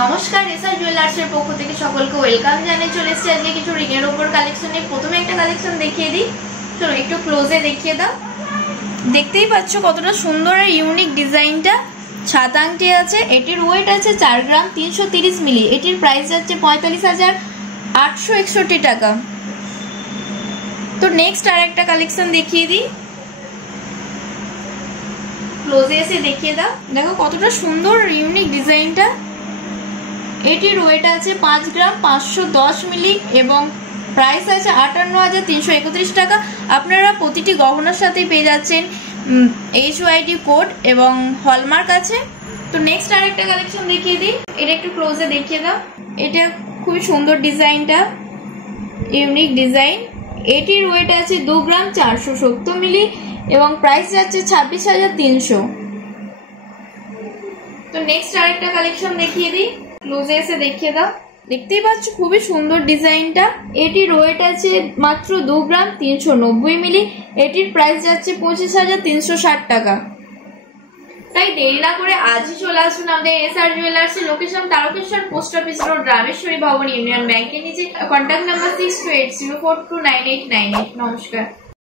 নমস্কার, এসআর জুয়েলার্সের পক্ষ থেকে সকলকে ওয়েলকাম জানিয়ে চলে এসেছি আজকে কিছু রিং এর উপর কালেকশনে। প্রথমে একটা কালেকশন দেখিয়ে দিই, চলো একটু ক্লোজে দেখিয়ে দাও। দেখতেই পাচ্ছ কতটা সুন্দর আর ইউনিক ডিজাইনটা। ছাত আংটি আছে, এটির ওয়েট আছে 4 গ্রাম 330 মিলি। এটির প্রাইস যাচ্ছে 45,861 টাকা। তো নেক্সট আর একটা কালেকশন দেখিয়ে দিই, ক্লোজে এসে দেখিয়ে দাও। দেখো কতটা সুন্দর ইউনিক ডিজাইনটা। এটির ওয়েট আছে 5 গ্রাম 510 মিলি এবং প্রাইস আছে 58,331 টাকা। আপনারা প্রতিটি গহনার সাথেই পেয়ে যাচ্ছেন HYD কোড এবং হলমার্ক আছে। তো নেক্সট আরেকটা কালেকশন দেখিয়ে দিই, এটা একটু ক্লোজে দেখিয়ে দাও। এটা খুবই সুন্দর ডিজাইনটা, ইউনিক ডিজাইন। এটির ওয়েট আছে 2 গ্রাম 470 মিলি এবং প্রাইস যাচ্ছে 26,300। তো নেক্সট আরেকটা কালেকশন দেখিয়ে দিই, ক্লোজে এসে দেখিয়ে দাও। দেখতেই পাচ্ছ খুবই সুন্দর ডিজাইনটা। এটির ওয়েট আছে মাত্র 2 গ্রাম 390 মিলি। এটির প্রাইস যাচ্ছে 25,360 টাকা। তাই দেরি না করে আজই চলে আসুন আমাদের এসআর জুয়েলার্স এর location Tarakeswar post office road, Rameshwari Bhavan, union ব্যাংকের নিচে। Contact number 6280429898। নমস্কার।